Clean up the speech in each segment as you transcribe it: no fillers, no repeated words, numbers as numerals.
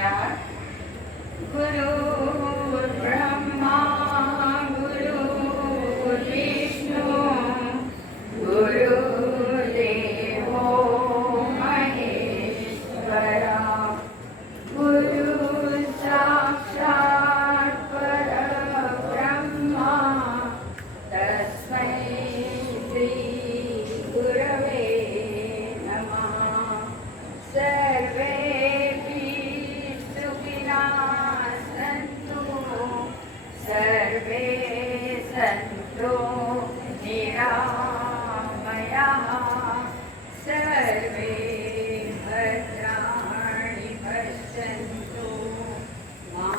तैयार। गुरु ब्रह्मा गुरु विष्णु गुरुदेवो महेश्वरा गुरु साक्षात् परब्रह्मा तस्मै श्री गुरवे नमः। सर्वे सर्वे सन्तु निरामयाः सर्वे भद्राणि पश्यन्तु मा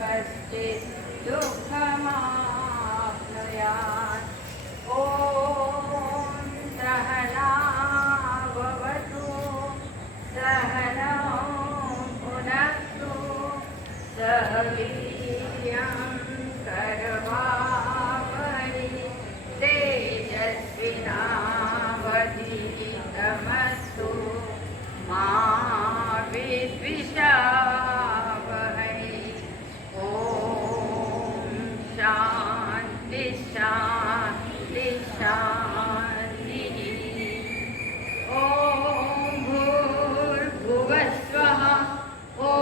कश्चित् दुःखमाप्नुयात्। ॐ सहना भवतु सहनौ भुनक्तु सह करवावहै तेजस्विनावधीतमस्तु मा विद्विषावहै। ॐ शान्ति शान्ति शान्तिः। ॐ भूर्भुवस्वः ॐ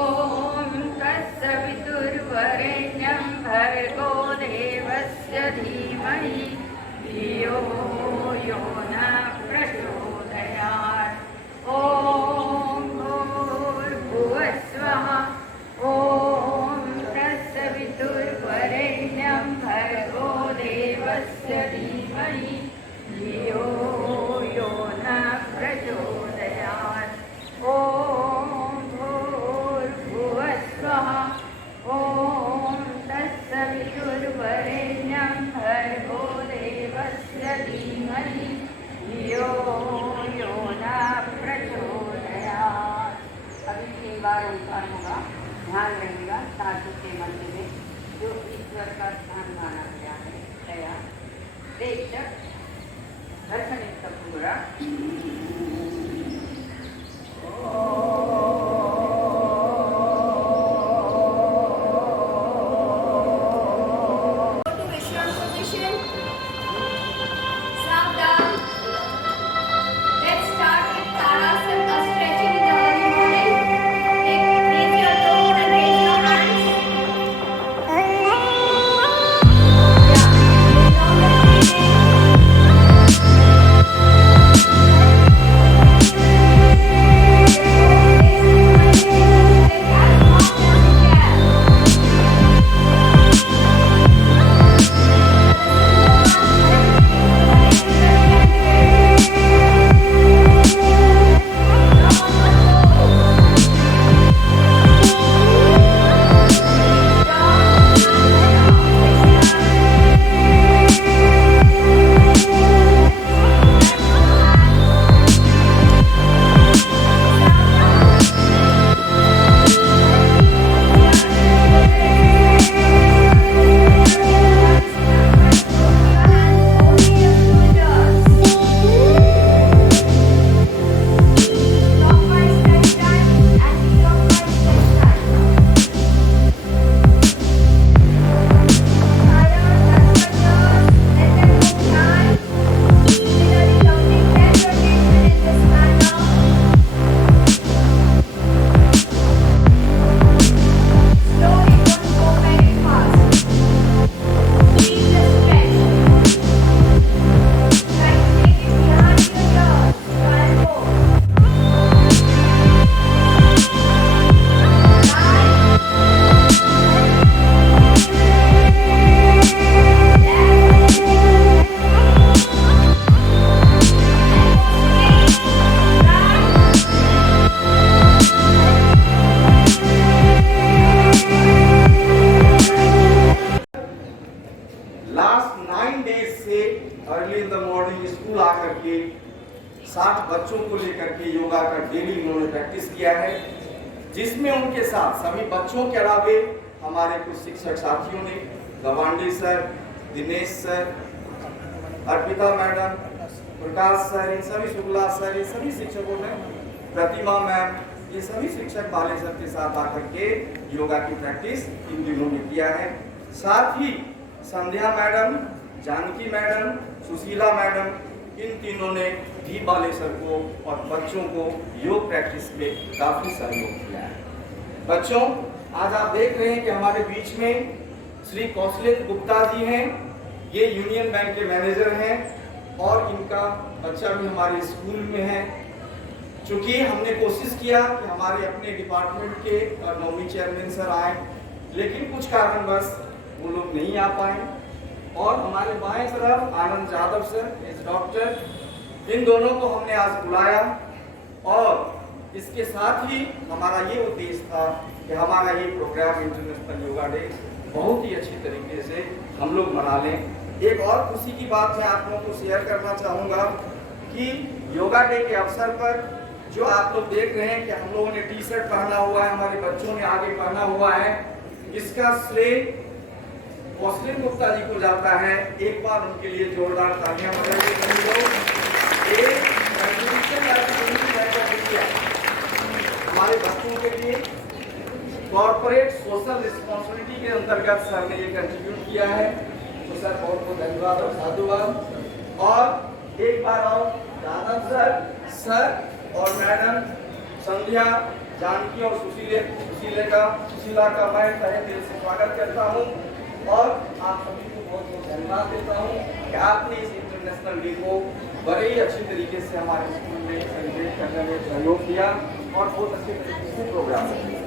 तत्सवितुर्वरेण्यं भर्गो देवस्य धीमहि धियो यो न प्रचोदयात्। ॐ भूर्भुवस्वः ॐ तत्सवितुर्वरेण्यं भर्गो देवस्य धीमहि धियो यो न प्रचोदयात्। ॐ भूर्भुवस्वः ॐ तत्सवितुर्वरेण्यं भर्गो देवस्य धीमहि धियो यो न प्रचोदयात्। अभी 3 बार ओंकार होगा, ध्यान रहेगा साधु के मंत्र में जो ईश्वर का स्थान माना गया है। तैयार। प्रेक्षक दर्शन पूरा early in the morning school आकर के 60 बच्चों को लेकर के योगा का डेली उन्होंने प्रैक्टिस किया है, जिसमें उनके साथ सभी बच्चों के अलावे हमारे कुछ शिक्षक साथियों ने, Gawandi sir, Dinesh sir, Arpita madam, Prakash sir, इन सभी शुक्ला सर, इन सभी शिक्षकों ने, प्रतिमा मैम, ये सभी शिक्षक बालेश्वर के साथ आकर के योगा की प्रैक्टिस इन दिनों में किया है। साथ ही Sandhya madam, Janaki madam, Sushila madam, इन तीनों ने भी बालेश्वर को और बच्चों को योग प्रैक्टिस में काफी सहयोग किया है। बच्चों, आज आप देख रहे हैं कि हमारे बीच में श्री कौशलेंद्र गुप्ता जी हैं। ये यूनियन बैंक के मैनेजर हैं और इनका बच्चा भी हमारे स्कूल में है। चूंकि हमने कोशिश किया कि हमारे अपने डिपार्टमेंट के नौवीं चेयरमैन सर आए, लेकिन कुछ कारणवश वो लोग नहीं आ पाए। और हमारे बाएं तरफ आनंद यादव सर एज डॉक्टर, इन दोनों को हमने आज बुलाया और इसके साथ ही हमारा ये उद्देश्य था कि हमारा ये प्रोग्राम इंटरनेशनल योगा डे बहुत ही अच्छी तरीके से हम लोग मना लें। एक और खुशी की बात मैं आप लोगों को शेयर करना चाहूँगा कि योगा डे के अवसर पर जो आप लोग देख रहे हैं कि हम लोगों ने टी शर्ट पहना हुआ है, हमारे बच्चों ने आगे पहना हुआ है, इसका श्रेय कौशलेंद्र गुप्ता जी को जाता है। एक बार उनके लिए जोरदार तालियां बजाइए। हमारे बच्चों के लिए कॉर्पोरेट सोशल रिस्पॉन्सिबिलिटी के अंतर्गत सर ने ये कंट्रीब्यूट किया है, तो सर बहुत बहुत धन्यवाद और साधुवाद। और एक बार और यादव सर और मैडम संध्या, जानकी और सुशीला का मैं तहे दिल से स्वागत करता हूँ और आप सभी को बहुत बहुत धन्यवाद देता हूँ कि आपने इस इंटरनेशनल डे को बड़े ही अच्छी तरीके से हमारे स्कूल में सेलिब्रेट करने में सहयोग किया और बहुत अच्छे तरीके से प्रोग्राम किया।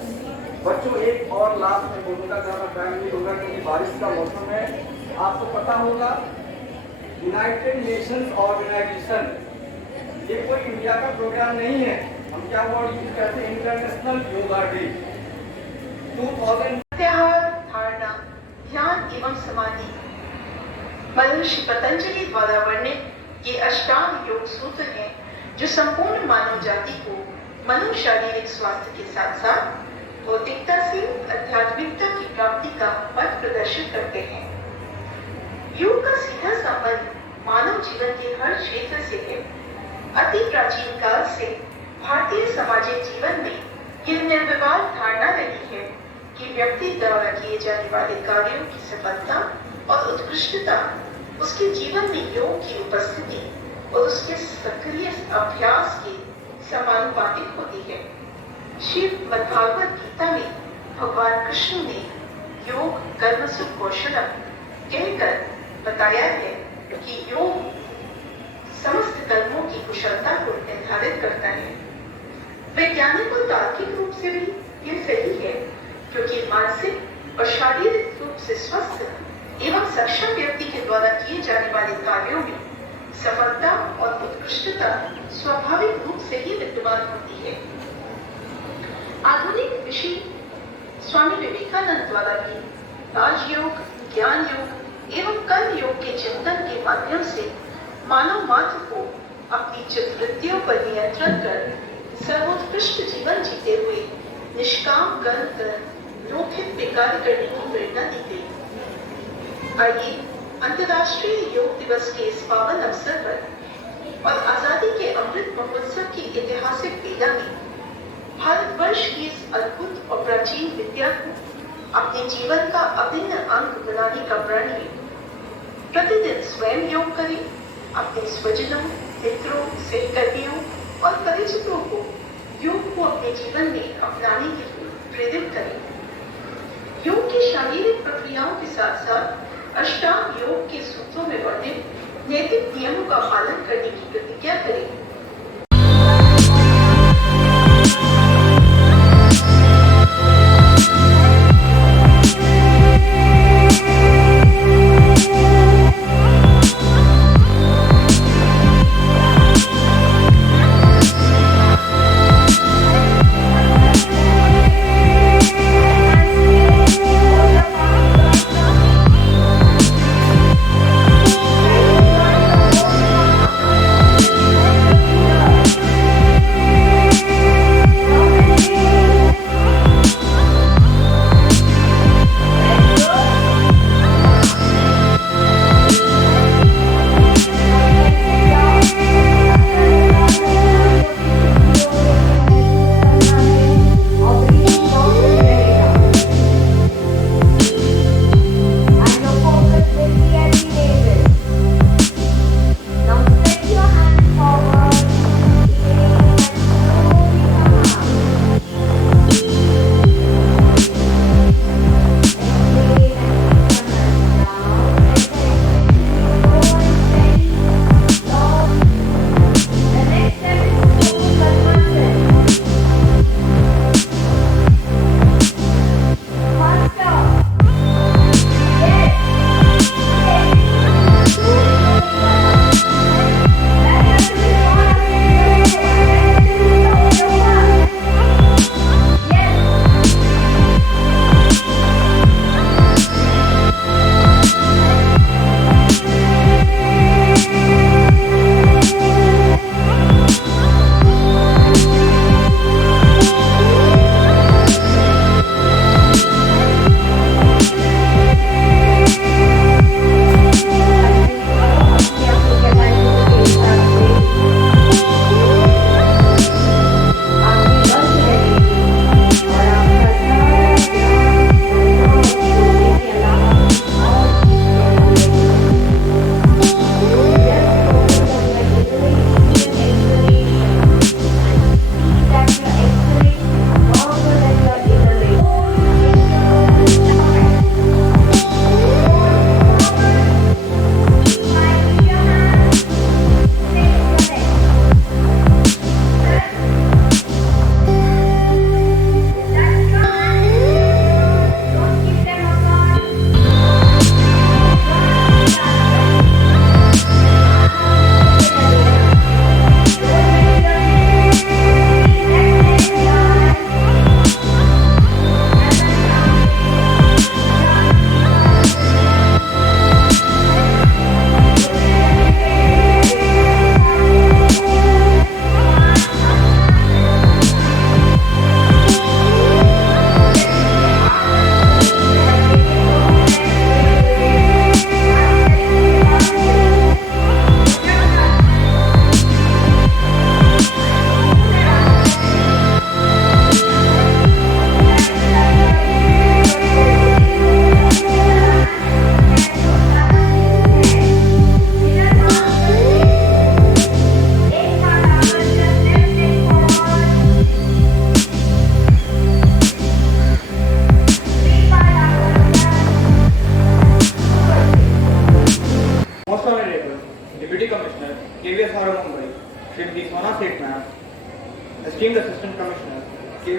बच्चों, एक और लास्ट में बोलूँगा, ज़्यादा टाइम नहीं होगा क्योंकि बारिश का मौसम है। आपको पता होगा यूनाइटेड नेशंस ऑर्गेनाइजेशन ये कोई इंडिया का प्रोग्राम नहीं है। हम क्या वर्ड यूज करते हैं? इंटरनेशनल योगा डे 2000 धारणा, ध्यान एवं समाधि। महर्षि पतंजलि द्वारा वर्णित ये अष्टांग योग सूत्र हैं जो संपूर्ण मानव जाति को मनोशारीरिक स्वास्थ्य के साथ साथ भौतिकता से आध्यात्मिकता की प्राप्ति का पथ प्रदर्शित करते हैं। योग का सीधा संबंध मानव जीवन के हर क्षेत्र से है। अति प्राचीन काल से भारतीय सामाजिक जीवन में यह निर्विवाद धारणा रही है कि व्यक्ति द्वारा किए जाने वाले कार्यों की सफलता और उत्कृष्टता उसके जीवन में योग की उपस्थिति और उसके सक्रिय अभ्यास के समानुपातिक होती है। श्रीमद्भागवत गीता में भगवान कृष्ण ने योग कर्मसु कौशलम कहकर बताया है कि योग समस्त कर्मों की कुशलता को निर्धारित करता है। वैज्ञानिक और तार्किक रूप से भी यह सही है, क्योंकि मानसिक और शारीरिक रूप से स्वस्थ एवं सक्षम व्यक्ति के द्वारा किए जाने वाले कार्यों में सफलता और उत्कृष्टता स्वाभाविक रूप से ही विद्यमान होती है। आधुनिक ऋषि स्वामी विवेकानंद द्वारा भी राजयोग, ज्ञान योग एवं कर्म योग के चिंतन के माध्यम से मानव मात्र को अपनी चित्तवृत्तियों पर नियंत्रण कर सर्वोत्कृष्ट जीवन जीते हुए निष्काम कर्म कर लोकहित में कार्य करने की प्रेरणा दी गई। आइए अंतर्राष्ट्रीय योग दिवस के इस पावन अवसर पर और आजादी के अमृत महोत्सव की ऐतिहासिक बेला में भारतवर्ष की इस अद्भुत और प्राचीन विद्या को अपने जीवन का अभिन्न अंग बनाने का प्रण लें। प्रतिदिन स्वयं योग करें, अपने स्वजनों, मित्रों, सहकर्मियों और परिचितों को योग को अपने जीवन में अपनाने के लिए प्रेरित करें। योग की शारीरिक प्रक्रियाओं के साथ साथ अष्टांग योग के सूत्रों में वर्णित नैतिक नियमों का पालन करने की प्रतिज्ञा करें।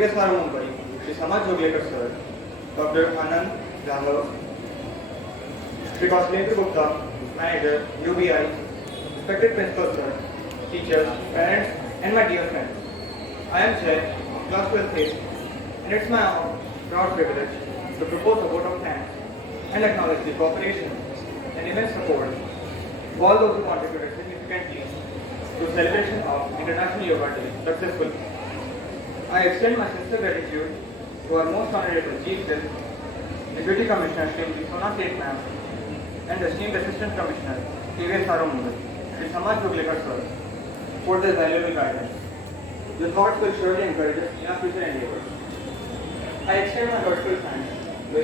TVS Mumbai, Shri Samaj Joglekar sir, Dr. Anand Gangalav, Shri Kausalendra Gupta, Manager, UBI, respected principal sir, teachers, parents, and my dear friends. I am Jay, class 12th, and it's my proud privilege to propose a vote of thanks and acknowledge the cooperation and immense support of all those who contributed significantly to the celebration of International Yoga Day successfully. I extend my sincere gratitude to our most honorable Chief Guest, Deputy Commissioner Shri Sona Seth Ma'am, and the esteemed Assistant Commissioner TVS Mumbai, Shri Samaj Joglekar sir, for their valuable guidance. Your thoughts will surely encourage us in our future endeavors. I extend my heartfelt thanks to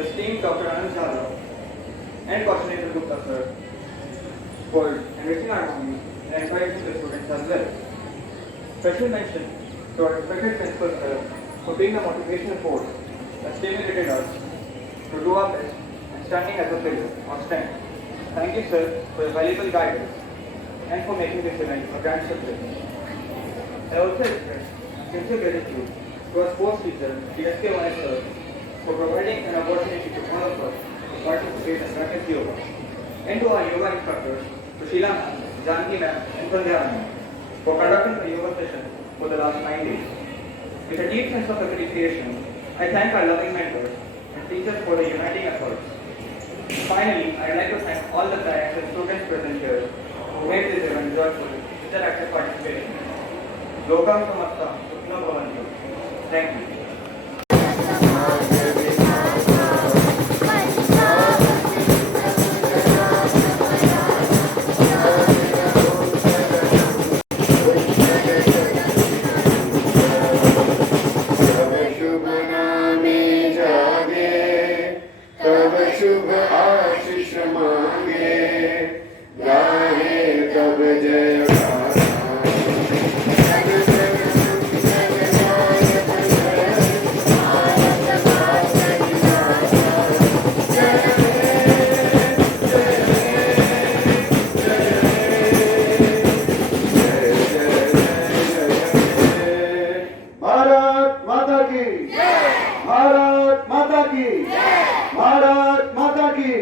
esteemed Dr. Anand Jadhav and Kausalendra Gupta sir for enriching our hobbies and encouraging the students as well. Special mention to our respected principal sir for being the motivational force that stimulated us to do our best and standing as a pillar of strength. Thank you, sir, for your valuable guidance and for making this event a grand success. I also express sincere gratitude to our sports teacher, S.K. Vanesh sir, for providing an opportunity to all of us to participate in practice yoga, and to our yoga instructors, Sushila ma'am, Janki ma'am, and Sandhya ma'am, for conducting the yoga session for the last 9 days. With a deep sense of appreciation, I thank our loving mentors and teachers for their uniting efforts. Finally, I would like to thank all the parents and students present here who made this event joyful with their active participation. Lokam Samasta, Sukhna Bhavantu. Thank you. शुभ आशीष मांगे गाहे तब जय भारत माता की भारत माता की भारत माता की